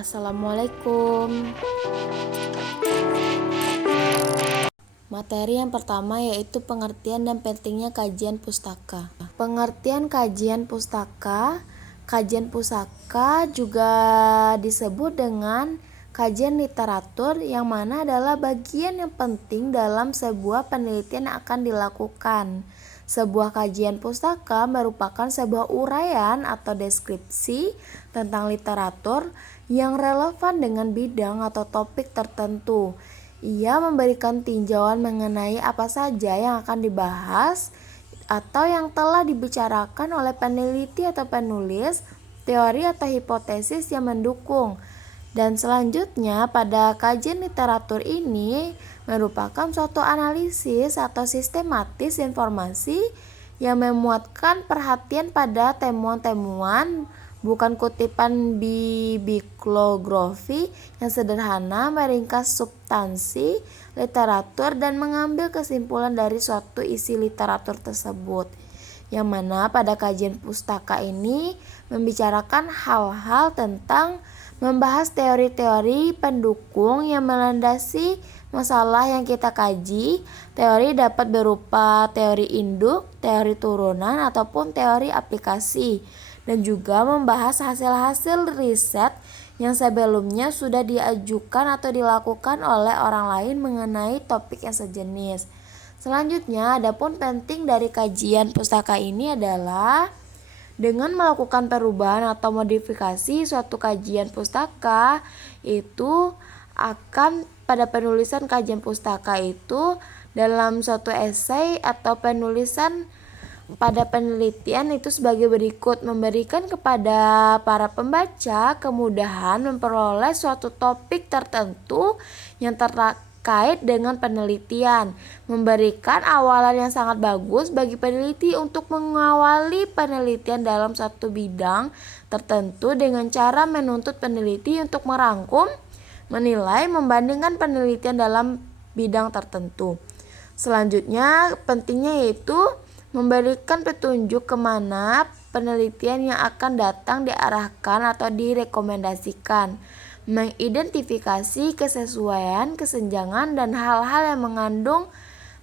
Assalamualaikum. Materi yang pertama yaitu pengertian dan pentingnya kajian pustaka. Pengertian kajian pustaka. Kajian pustaka juga disebut dengan kajian literatur, yang mana adalah bagian yang penting dalam sebuah penelitian yang akan dilakukan. Sebuah kajian pustaka merupakan sebuah uraian atau deskripsi tentang literatur yang relevan dengan bidang atau topik tertentu. Ia memberikan tinjauan mengenai apa saja yang akan dibahas atau yang telah dibicarakan oleh peneliti atau penulis, teori atau hipotesis yang mendukung. Dan selanjutnya, pada kajian literatur ini merupakan suatu analisis atau sistematis informasi yang memuatkan perhatian pada temuan-temuan, bukan kutipan bibliografi yang sederhana, meringkas substansi literatur dan mengambil kesimpulan dari suatu isi literatur tersebut. Yang mana pada kajian pustaka ini membicarakan hal-hal tentang membahas teori-teori pendukung yang melandasi masalah yang kita kaji. Teori dapat berupa teori induk, teori turunan, ataupun teori aplikasi, dan juga membahas hasil-hasil riset yang sebelumnya sudah diajukan atau dilakukan oleh orang lain mengenai topik yang sejenis. Selanjutnya, adapun penting dari kajian pustaka ini adalah dengan melakukan perubahan atau modifikasi suatu kajian pustaka itu akan pada penulisan kajian pustaka itu dalam suatu esai atau penulisan pada penelitian itu sebagai berikut: memberikan kepada para pembaca kemudahan memperoleh suatu topik tertentu yang terkait dengan penelitian, memberikan awalan yang sangat bagus bagi peneliti untuk mengawali penelitian dalam satu bidang tertentu dengan cara menuntut peneliti untuk merangkum, menilai, membandingkan penelitian dalam bidang tertentu. Selanjutnya, pentingnya yaitu memberikan petunjuk kemana penelitian yang akan datang diarahkan atau direkomendasikan, mengidentifikasi kesesuaian, kesenjangan, dan hal-hal yang mengandung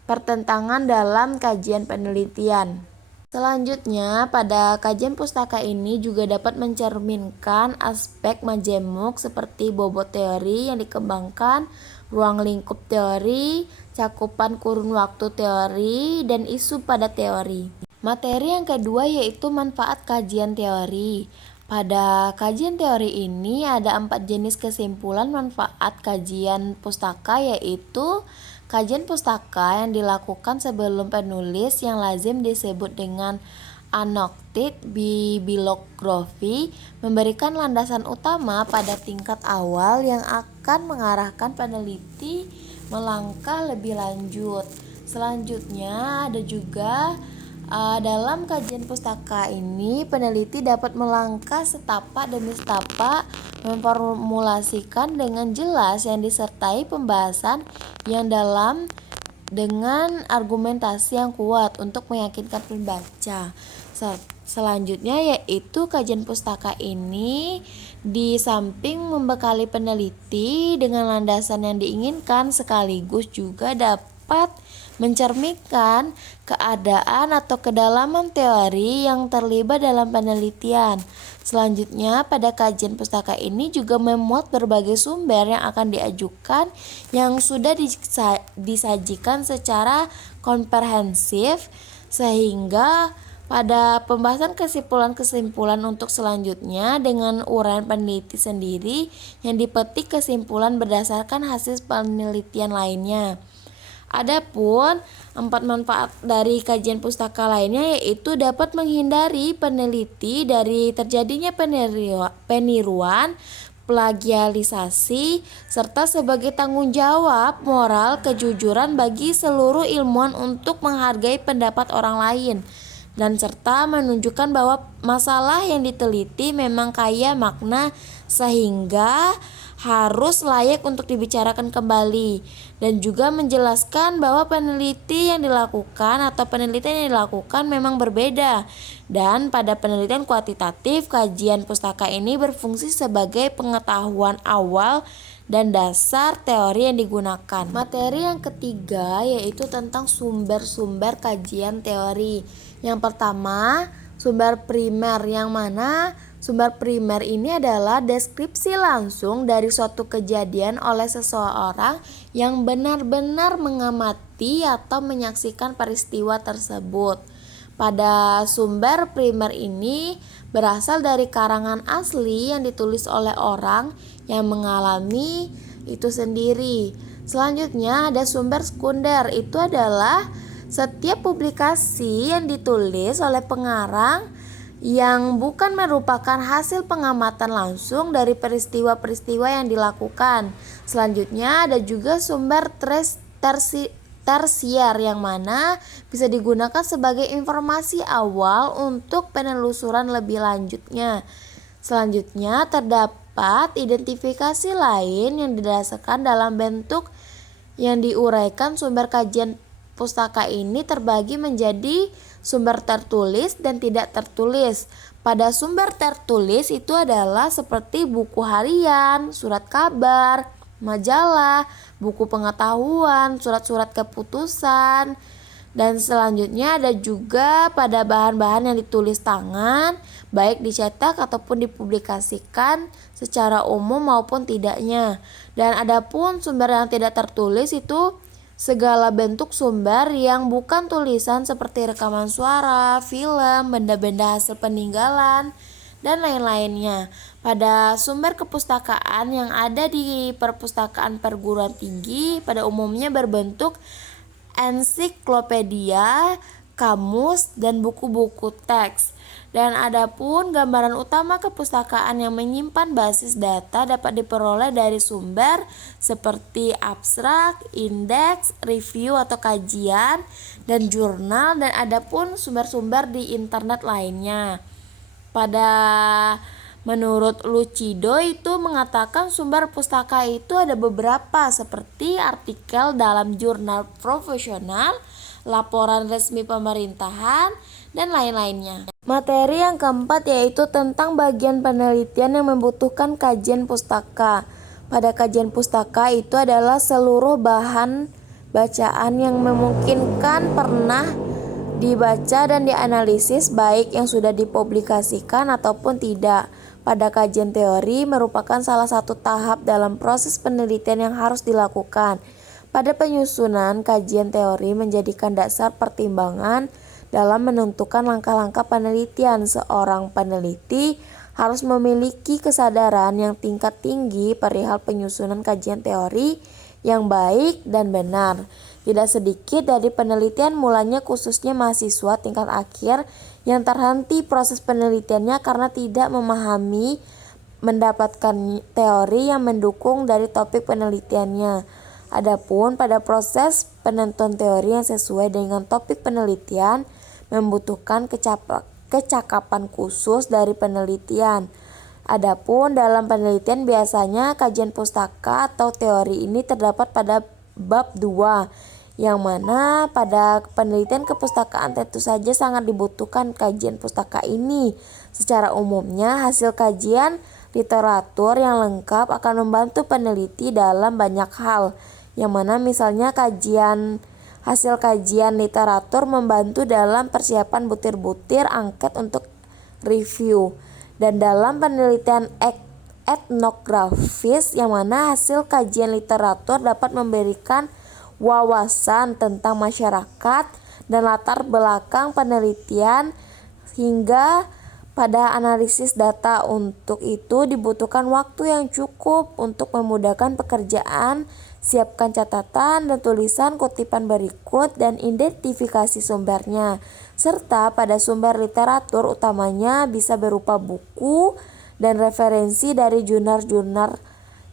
pertentangan dalam kajian penelitian. Selanjutnya, pada kajian pustaka ini juga dapat mencerminkan aspek majemuk seperti bobot teori yang dikembangkan, ruang lingkup teori, cakupan kurun waktu teori, dan isu pada teori. Materi yang kedua yaitu manfaat kajian teori. Pada kajian teori ini ada 4 jenis kesimpulan manfaat kajian pustaka, yaitu kajian pustaka yang dilakukan sebelum penulis yang lazim disebut dengan annotated bibliografi, memberikan landasan utama pada tingkat awal yang akan mengarahkan peneliti melangkah lebih lanjut. Selanjutnya ada juga dalam kajian pustaka ini peneliti dapat melangkah setapak demi setapak memformulasikan dengan jelas yang disertai pembahasan yang dalam dengan argumentasi yang kuat untuk meyakinkan pembaca. Selanjutnya yaitu kajian pustaka ini di samping membekali peneliti dengan landasan yang diinginkan, sekaligus juga dapat mencerminkan keadaan atau kedalaman teori yang terlibat dalam penelitian. Selanjutnya, pada kajian pustaka ini juga memuat berbagai sumber yang akan diajukan yang sudah disajikan secara komprehensif, sehingga pada pembahasan kesimpulan-kesimpulan untuk selanjutnya dengan uraian peneliti sendiri yang dipetik kesimpulan berdasarkan hasil penelitian lainnya. Adapun 4 manfaat dari kajian pustaka lainnya yaitu dapat menghindari peneliti dari terjadinya peniruan, plagialisasi, serta sebagai tanggung jawab moral kejujuran bagi seluruh ilmuwan untuk menghargai pendapat orang lain, dan serta menunjukkan bahwa masalah yang diteliti memang kaya makna sehingga harus layak untuk dibicarakan kembali, dan juga menjelaskan bahwa penelitian yang dilakukan memang berbeda, dan pada penelitian kuantitatif kajian pustaka ini berfungsi sebagai pengetahuan awal dan dasar teori yang digunakan. Materi yang ketiga yaitu tentang sumber-sumber kajian teori. Yang pertama, sumber primer, yang mana sumber primer ini adalah deskripsi langsung dari suatu kejadian oleh seseorang yang benar-benar mengamati atau menyaksikan peristiwa tersebut. Pada sumber primer ini berasal dari karangan asli yang ditulis oleh orang yang mengalami itu sendiri. Selanjutnya ada sumber sekunder, itu adalah setiap publikasi yang ditulis oleh pengarang yang bukan merupakan hasil pengamatan langsung dari peristiwa-peristiwa yang dilakukan. Selanjutnya ada juga sumber tersier, yang mana bisa digunakan sebagai informasi awal untuk penelusuran lebih lanjutnya. Selanjutnya terdapat identifikasi lain yang didasarkan dalam bentuk yang diuraikan. Sumber kajian pustaka ini terbagi menjadi sumber tertulis dan tidak tertulis. Pada sumber tertulis itu adalah seperti buku harian, surat kabar, majalah, buku pengetahuan, surat-surat keputusan, dan selanjutnya ada juga pada bahan-bahan yang ditulis tangan, baik dicetak ataupun dipublikasikan secara umum maupun tidaknya. Dan adapun sumber yang tidak tertulis itu segala bentuk sumber yang bukan tulisan seperti rekaman suara, film, benda-benda hasil peninggalan, dan lain-lainnya. Pada sumber kepustakaan yang ada di perpustakaan perguruan tinggi pada umumnya berbentuk ensiklopedia, kamus, dan buku-buku teks. Dan adapun gambaran utama kepustakaan yang menyimpan basis data dapat diperoleh dari sumber seperti abstrak, indeks, review atau kajian, dan jurnal, dan adapun sumber-sumber di internet lainnya. Menurut Lucido itu mengatakan sumber pustaka itu ada beberapa seperti artikel dalam jurnal profesional, laporan resmi pemerintahan, dan lain-lainnya. Materi yang keempat yaitu tentang bagian penelitian yang membutuhkan kajian pustaka. Pada kajian pustaka itu adalah seluruh bahan bacaan yang memungkinkan pernah dibaca dan dianalisis, baik yang sudah dipublikasikan ataupun tidak. Pada kajian teori merupakan salah satu tahap dalam proses penelitian yang harus dilakukan. Pada penyusunan kajian teori menjadikan dasar pertimbangan dalam menentukan langkah-langkah penelitian. Seorang peneliti harus memiliki kesadaran yang tingkat tinggi perihal penyusunan kajian teori yang baik dan benar. Tidak sedikit dari penelitian mulanya khususnya mahasiswa tingkat akhir yang terhenti proses penelitiannya karena tidak mendapatkan teori yang mendukung dari topik penelitiannya. Adapun pada proses penentuan teori yang sesuai dengan topik penelitian membutuhkan kecakapan khusus dari penelitian. Adapun dalam penelitian biasanya kajian pustaka atau teori ini terdapat pada bab 2, yang mana pada penelitian kepustakaan tentu saja sangat dibutuhkan kajian pustaka ini. Secara umumnya hasil kajian literatur yang lengkap akan membantu peneliti dalam banyak hal, yang mana misalnya hasil kajian literatur membantu dalam persiapan butir-butir angket untuk review, dan dalam penelitian etnografis yang mana hasil kajian literatur dapat memberikan wawasan tentang masyarakat dan latar belakang penelitian hingga pada analisis data. Untuk itu dibutuhkan waktu yang cukup untuk memudahkan pekerjaan. Siapkan catatan dan tulisan kutipan berikut dan identifikasi sumbernya. Serta pada sumber literatur utamanya bisa berupa buku dan referensi dari jurnal-jurnal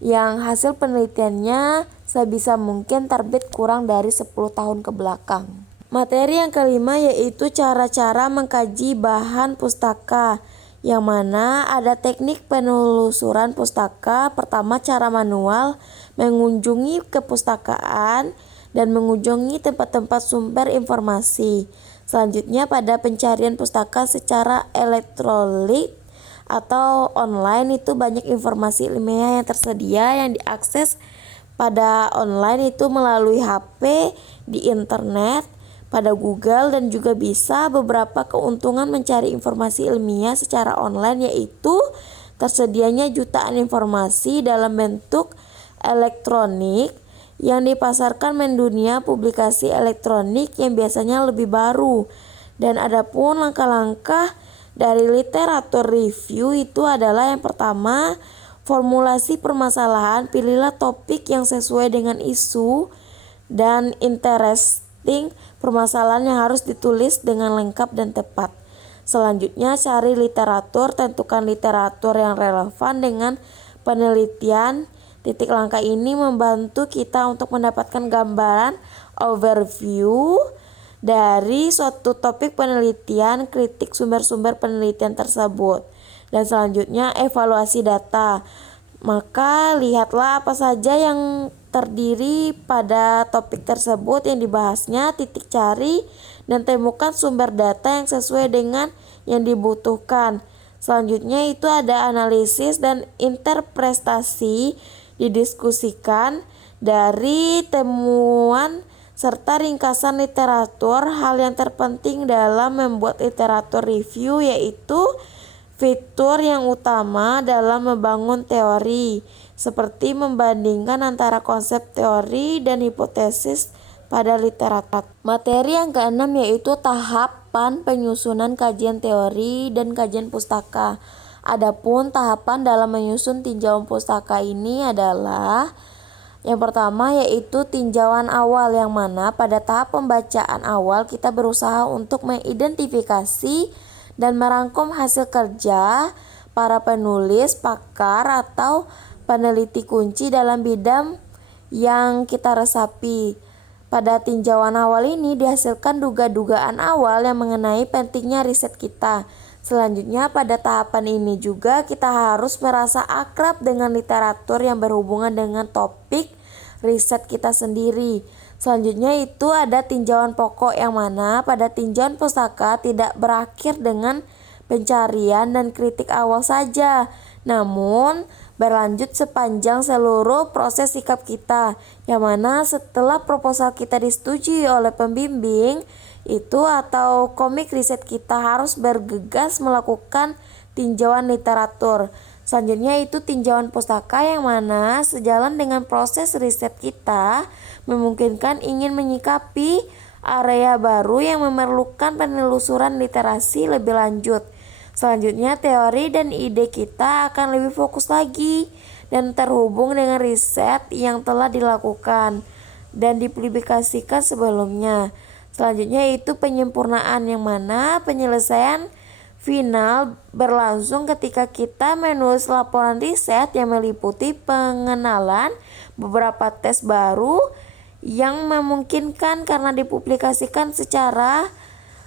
yang hasil penelitiannya sebisa mungkin terbit kurang dari 10 tahun ke belakang. Materi yang kelima yaitu cara-cara mengkaji bahan pustaka. yang mana ada teknik penelusuran pustaka. Pertama, cara manual, mengunjungi kepustakaan dan mengunjungi tempat-tempat sumber informasi. Selanjutnya, pada pencarian pustaka secara elektronik atau online, itu banyak informasi ilmiah yang tersedia yang diakses pada online itu melalui HP, di internet, pada Google, dan juga bisa beberapa keuntungan mencari informasi ilmiah secara online, yaitu tersedianya jutaan informasi dalam bentuk elektronik yang dipasarkan mendunia publikasi elektronik yang biasanya lebih baru. Dan adapun langkah-langkah dari literatur review itu adalah yang pertama, formulasi permasalahan, pilihlah topik yang sesuai dengan isu dan interesting permasalahan yang harus ditulis dengan lengkap dan tepat. Selanjutnya, cari literatur, tentukan literatur yang relevan dengan penelitian. Titik langkah ini membantu kita untuk mendapatkan gambaran overview dari suatu topik penelitian, kritik sumber-sumber penelitian tersebut. Dan selanjutnya, evaluasi data. Maka lihatlah apa saja yang terdiri pada topik tersebut yang dibahasnya, titik cari dan temukan sumber data yang sesuai dengan yang dibutuhkan. Selanjutnya itu ada analisis dan interpretasi, didiskusikan dari temuan serta ringkasan literatur. Hal yang terpenting dalam membuat literatur review yaitu fitur yang utama dalam membangun teori, seperti membandingkan antara konsep teori dan hipotesis pada literatur. Materi yang keenam yaitu tahapan penyusunan kajian teori dan kajian pustaka. Adapun tahapan dalam menyusun tinjauan pustaka ini adalah yang pertama yaitu tinjauan awal, yang mana pada tahap pembacaan awal kita berusaha untuk mengidentifikasi dan merangkum hasil kerja para penulis, pakar, atau peneliti kunci dalam bidang yang kita resapi. Pada tinjauan awal ini dihasilkan duga-dugaan awal yang mengenai pentingnya riset kita. Selanjutnya, pada tahapan ini juga kita harus merasa akrab dengan literatur yang berhubungan dengan topik riset kita sendiri. Selanjutnya itu ada tinjauan pokok, yang mana pada tinjauan pustaka tidak berakhir dengan pencarian dan kritik awal saja, namun berlanjut sepanjang seluruh proses sikap kita, yang mana setelah proposal kita disetujui oleh pembimbing itu atau komik riset, kita harus bergegas melakukan tinjauan literatur. Selanjutnya itu tinjauan pustaka, yang mana sejalan dengan proses riset kita memungkinkan ingin menyikapi area baru yang memerlukan penelusuran literasi lebih lanjut. Selanjutnya, teori dan ide kita akan lebih fokus lagi dan terhubung dengan riset yang telah dilakukan dan dipublikasikan sebelumnya. Selanjutnya itu penyempurnaan, yang mana penyelesaian final berlangsung ketika kita menulis laporan riset yang meliputi pengenalan beberapa tes baru yang memungkinkan karena dipublikasikan secara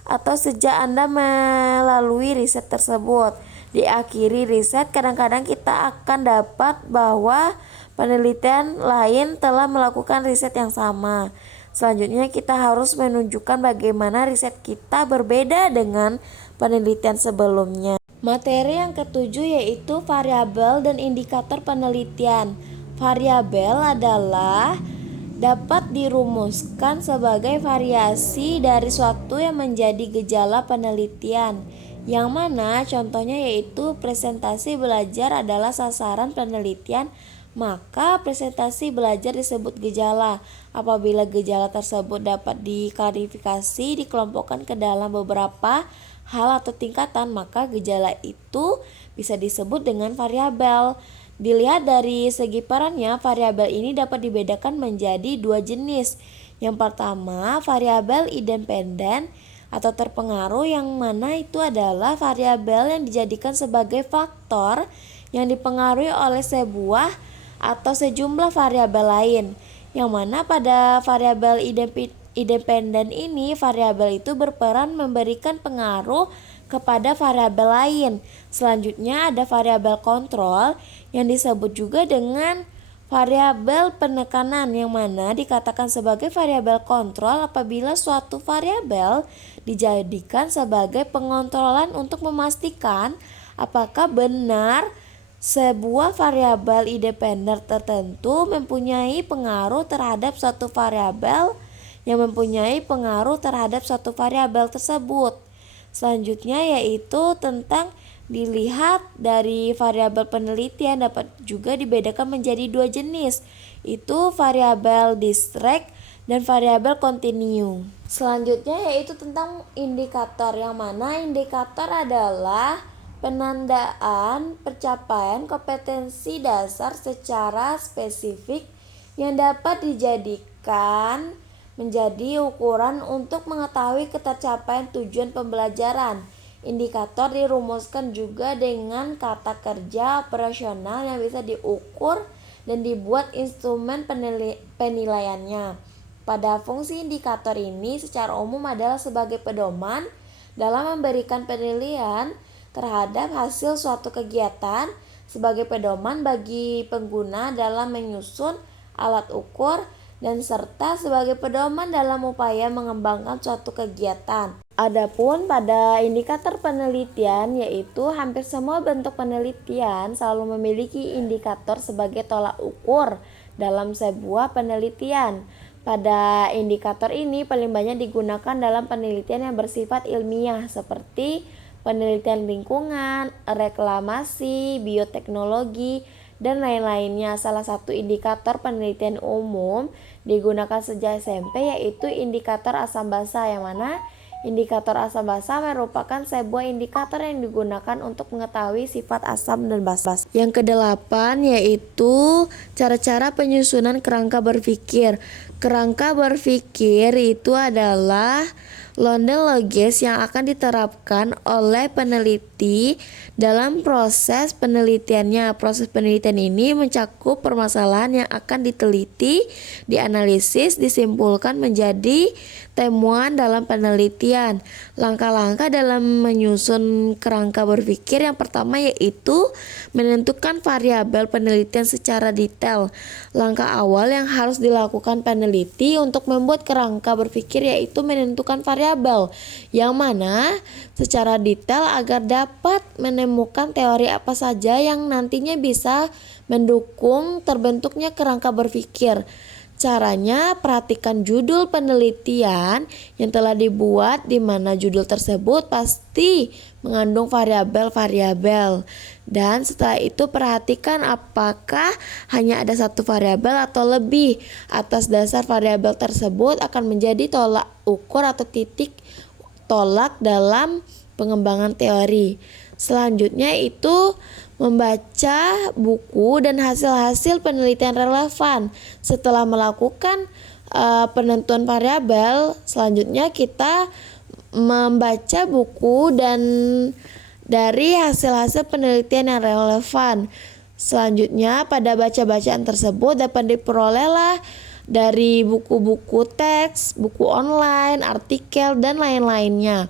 atau sejak Anda melalui riset tersebut. Di akhiri riset, kadang-kadang kita akan dapat bahwa penelitian lain telah melakukan riset yang sama. Selanjutnya kita harus menunjukkan bagaimana riset kita berbeda dengan penelitian sebelumnya. Materi yang ketujuh yaitu variabel dan indikator penelitian. Variabel adalah dapat dirumuskan sebagai variasi dari suatu yang menjadi gejala penelitian, yang mana contohnya yaitu presentasi belajar adalah sasaran penelitian, maka presentasi belajar disebut gejala. Apabila gejala tersebut dapat diklarifikasi, dikelompokkan ke dalam beberapa hal atau tingkatan, maka gejala itu bisa disebut dengan variabel. Dilihat dari segi perannya, variabel ini dapat dibedakan menjadi dua jenis. Yang pertama, variabel independen atau terpengaruh, yang mana itu adalah variabel yang dijadikan sebagai faktor yang dipengaruhi oleh sebuah atau sejumlah variabel lain, yang mana pada variabel independen ini variabel itu berperan memberikan pengaruh kepada variabel lain. Selanjutnya ada variabel kontrol yang disebut juga dengan variabel penekanan, yang mana dikatakan sebagai variabel kontrol apabila suatu variabel dijadikan sebagai pengontrolan untuk memastikan apakah benar sebuah variabel independen tertentu mempunyai pengaruh terhadap suatu variabel yang mempunyai pengaruh terhadap suatu variabel tersebut. Selanjutnya yaitu tentang dilihat dari variabel penelitian dapat juga dibedakan menjadi dua jenis, itu variabel distract dan variabel continue. Selanjutnya yaitu tentang indikator, yang mana indikator adalah penandaan pencapaian kompetensi dasar secara spesifik yang dapat dijadikan menjadi ukuran untuk mengetahui ketercapaian tujuan pembelajaran. Indikator dirumuskan juga dengan kata kerja operasional yang bisa diukur dan dibuat instrumen penilaiannya. Pada fungsi indikator ini secara umum adalah sebagai pedoman dalam memberikan penilaian terhadap hasil suatu kegiatan, sebagai pedoman bagi pengguna dalam menyusun alat ukur, dan serta sebagai pedoman dalam upaya mengembangkan suatu kegiatan. Adapun pada indikator penelitian, yaitu hampir semua bentuk penelitian selalu memiliki indikator sebagai tolak ukur dalam sebuah penelitian. Pada indikator ini paling banyak digunakan dalam penelitian yang bersifat ilmiah seperti penelitian lingkungan, reklamasi, bioteknologi, dan lain-lainnya. Salah satu indikator penelitian umum digunakan sejak SMP yaitu indikator asam basa, yang mana indikator asam basa merupakan sebuah indikator yang digunakan untuk mengetahui sifat asam dan basa. Yang kedelapan yaitu cara-cara penyusunan kerangka berpikir. Kerangka berpikir itu adalah londel logis yang akan diterapkan oleh peneliti dalam proses penelitiannya. Proses penelitian ini mencakup permasalahan yang akan diteliti, dianalisis, disimpulkan menjadi temuan dalam penelitian. Langkah-langkah dalam menyusun kerangka berpikir yang pertama yaitu menentukan variabel penelitian secara detail. Langkah awal yang harus dilakukan peneliti untuk membuat kerangka berpikir yaitu menentukan variabel yang mana secara detail agar dapat menemukan teori apa saja yang nantinya bisa mendukung terbentuknya kerangka berpikir. Caranya, perhatikan judul penelitian yang telah dibuat, di mana judul tersebut pasti mengandung variabel-variabel. Dan setelah itu perhatikan apakah hanya ada satu variabel atau lebih. Atas dasar variabel tersebut akan menjadi tolak ukur atau titik tolak dalam pengembangan teori. Selanjutnya itu membaca buku dan hasil-hasil penelitian relevan. Setelah melakukan penentuan variabel, selanjutnya kita membaca buku dan dari hasil-hasil penelitian yang relevan. Selanjutnya pada baca-bacaan tersebut dapat diperolehlah dari buku-buku teks, buku online, artikel, dan lain-lainnya.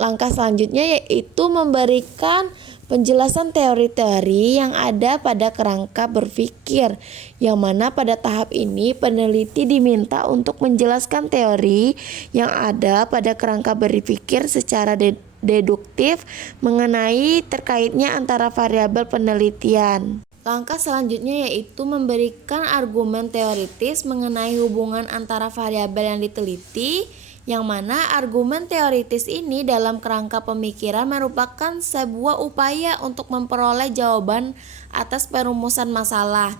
Langkah selanjutnya yaitu memberikan penjelasan teori-teori yang ada pada kerangka berpikir, yang mana pada tahap ini peneliti diminta untuk menjelaskan teori yang ada pada kerangka berpikir secara deduktif mengenai terkaitnya antara variabel penelitian. Langkah selanjutnya yaitu memberikan argumen teoritis mengenai hubungan antara variabel yang diteliti, yang mana argumen teoritis ini dalam kerangka pemikiran merupakan sebuah upaya untuk memperoleh jawaban atas perumusan masalah.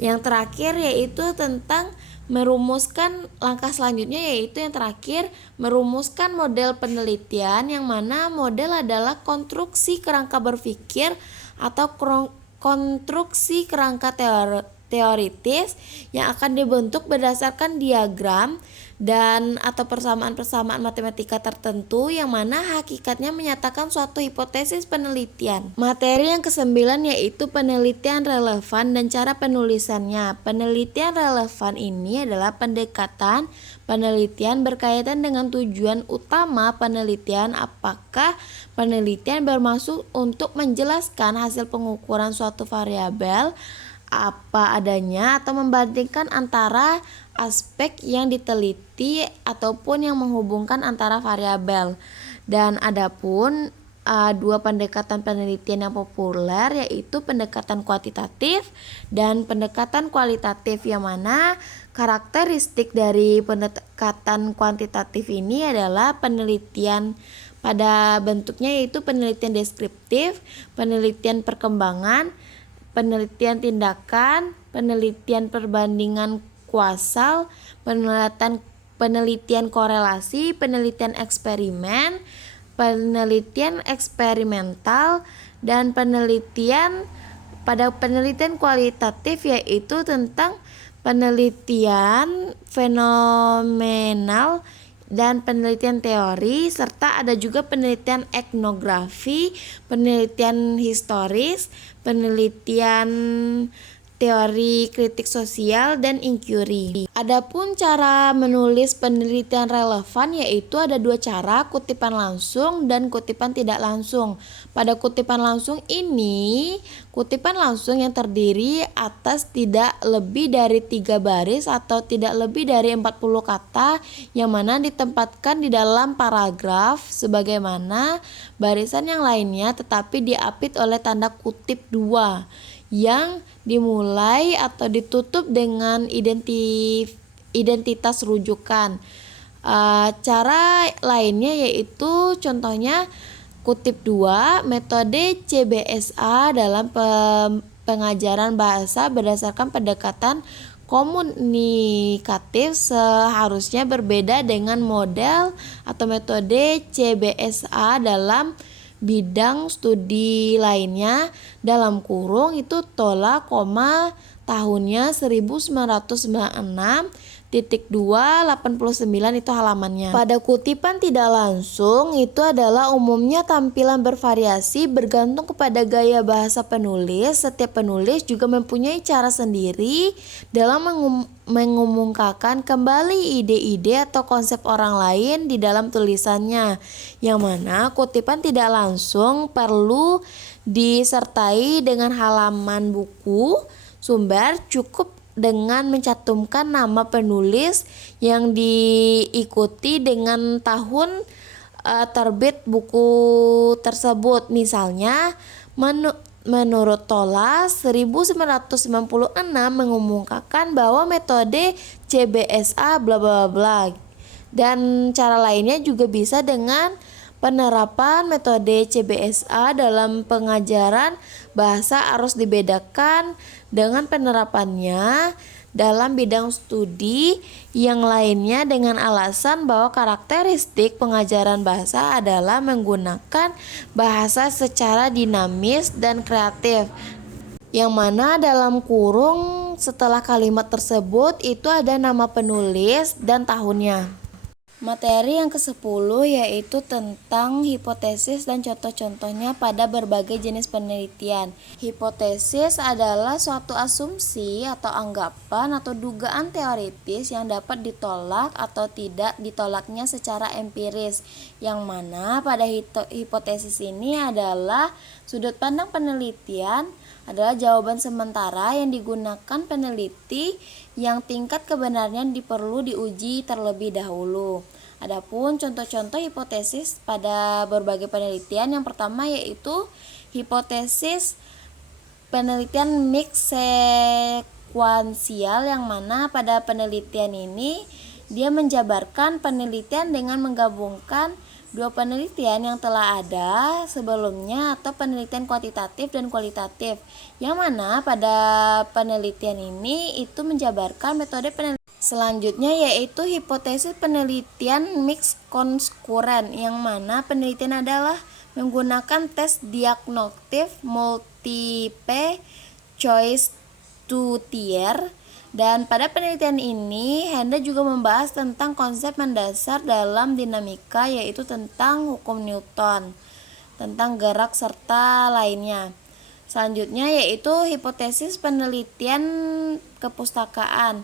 Yang terakhir yaitu tentang merumuskan, langkah selanjutnya yaitu yang terakhir merumuskan model penelitian, yang mana model adalah konstruksi kerangka berpikir atau konstruksi kerangka teoritis yang akan dibentuk berdasarkan diagram dan atau persamaan-persamaan matematika tertentu yang mana hakikatnya menyatakan suatu hipotesis penelitian. Materi yang kesembilan yaitu penelitian relevan dan cara penulisannya. Penelitian relevan ini adalah pendekatan penelitian berkaitan dengan tujuan utama penelitian. Apakah penelitian bermaksud untuk menjelaskan hasil pengukuran suatu variabel apa adanya atau membandingkan antara aspek yang diteliti ataupun yang menghubungkan antara variabel. Dan adapun dua pendekatan penelitian yang populer yaitu pendekatan kuantitatif dan pendekatan kualitatif, yang mana karakteristik dari pendekatan kuantitatif ini adalah penelitian pada bentuknya yaitu penelitian deskriptif, penelitian perkembangan, penelitian tindakan, penelitian perbandingan kuasal, penelitian korelasi, penelitian eksperimen, penelitian eksperimental, dan pada penelitian kualitatif yaitu tentang penelitian fenomenal dan penelitian teori, serta ada juga penelitian etnografi, penelitian historis, penelitian teori kritik sosial, dan inquiry. Adapun cara menulis penelitian relevan yaitu ada dua cara, kutipan langsung dan kutipan tidak langsung. Pada kutipan langsung ini, kutipan langsung yang terdiri atas tidak lebih dari 3 baris atau tidak lebih dari 40 kata yang mana ditempatkan di dalam paragraf sebagaimana barisan yang lainnya, tetapi diapit oleh tanda kutip 2 yang dimulai atau ditutup dengan identitas rujukan. Cara lainnya yaitu contohnya kutip 2, metode CBSA dalam pengajaran bahasa berdasarkan pendekatan komunikatif seharusnya berbeda dengan model atau metode CBSA dalam bidang studi lainnya, dalam kurung itu tolak koma tahunnya 1996 titik 289 itu halamannya. Pada kutipan tidak langsung itu adalah umumnya tampilan bervariasi bergantung kepada gaya bahasa penulis. Setiap penulis juga mempunyai cara sendiri dalam mengumumkakan kembali ide-ide atau konsep orang lain di dalam tulisannya, yang mana kutipan tidak langsung perlu disertai dengan halaman buku sumber, cukup dengan mencantumkan nama penulis yang diikuti dengan tahun terbit buku tersebut. Misalnya menurut Tola 1996 mengumumkakan bahwa metode CBSA bla bla bla. Dan cara lainnya juga bisa dengan penerapan metode CBSA dalam pengajaran bahasa harus dibedakan dengan penerapannya dalam bidang studi yang lainnya dengan alasan bahwa karakteristik pengajaran bahasa adalah menggunakan bahasa secara dinamis dan kreatif, yang mana dalam kurung setelah kalimat tersebut itu ada nama penulis dan tahunnya. Materi yang ke-10 yaitu tentang hipotesis dan contoh-contohnya pada berbagai jenis penelitian. Hipotesis adalah suatu asumsi atau anggapan atau dugaan teoritis yang dapat ditolak atau tidak ditolaknya secara empiris, yang mana pada hipotesis ini adalah sudut pandang penelitian adalah jawaban sementara yang digunakan peneliti yang tingkat kebenarannya perlu diuji terlebih dahulu. Adapun contoh-contoh hipotesis pada berbagai penelitian, yang pertama yaitu hipotesis penelitian mix sekuensial, yang mana pada penelitian ini dia menjabarkan penelitian dengan menggabungkan dua penelitian yang telah ada sebelumnya atau penelitian kuantitatif dan kualitatif, yang mana pada penelitian ini itu menjabarkan metode penelitian. Selanjutnya yaitu hipotesis penelitian mix konskuren, yang mana penelitian adalah menggunakan tes diagnostik multiple choice Duthier. Dan pada penelitian ini, Henda juga membahas tentang konsep mendasar dalam dinamika, yaitu tentang hukum Newton, tentang gerak serta lainnya. Selanjutnya yaitu hipotesis penelitian kepustakaan,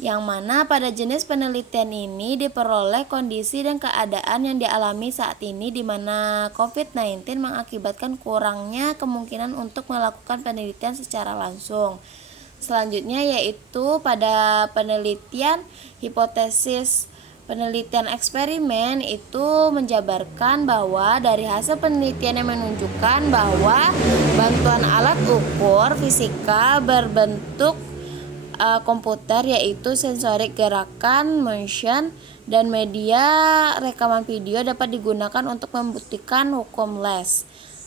yang mana pada jenis penelitian ini diperoleh kondisi dan keadaan yang dialami saat ini, di mana COVID-19 mengakibatkan kurangnya kemungkinan untuk melakukan penelitian secara langsung. Selanjutnya yaitu pada penelitian hipotesis penelitian eksperimen, itu menjabarkan bahwa dari hasil penelitian yang menunjukkan bahwa bantuan alat ukur fisika berbentuk komputer, yaitu sensorik gerakan motion, dan media rekaman video dapat digunakan untuk membuktikan hukum Les.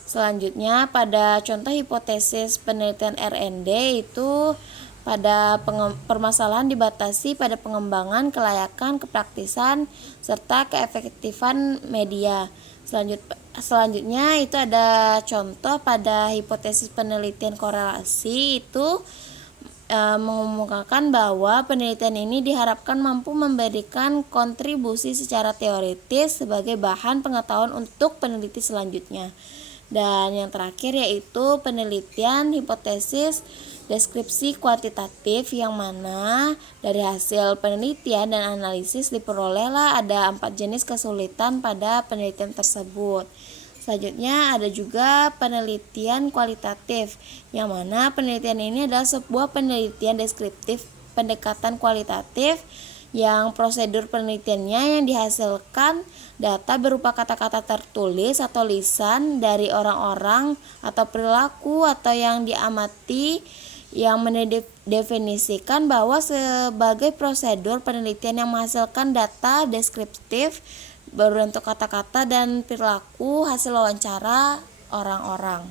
Selanjutnya pada contoh hipotesis penelitian R&D, itu pada permasalahan dibatasi pada pengembangan, kelayakan, kepraktisan, serta keefektifan media. Selanjutnya itu ada contoh pada hipotesis penelitian korelasi, itu mengemukakan bahwa penelitian ini diharapkan mampu memberikan kontribusi secara teoritis sebagai bahan pengetahuan untuk peneliti selanjutnya. Dan yang terakhir yaitu penelitian hipotesis deskripsi kuantitatif, yang mana dari hasil penelitian dan analisis diperolehlah ada 4 jenis kesulitan pada penelitian tersebut. Selanjutnya ada juga penelitian kualitatif, yang mana penelitian ini adalah sebuah penelitian deskriptif pendekatan kualitatif, yang prosedur penelitiannya yang dihasilkan data berupa kata-kata tertulis atau lisan dari orang-orang atau perilaku atau yang diamati, yang mendefinisikan bahwa sebagai prosedur penelitian yang menghasilkan data deskriptif berbentuk kata-kata dan perilaku hasil wawancara orang-orang.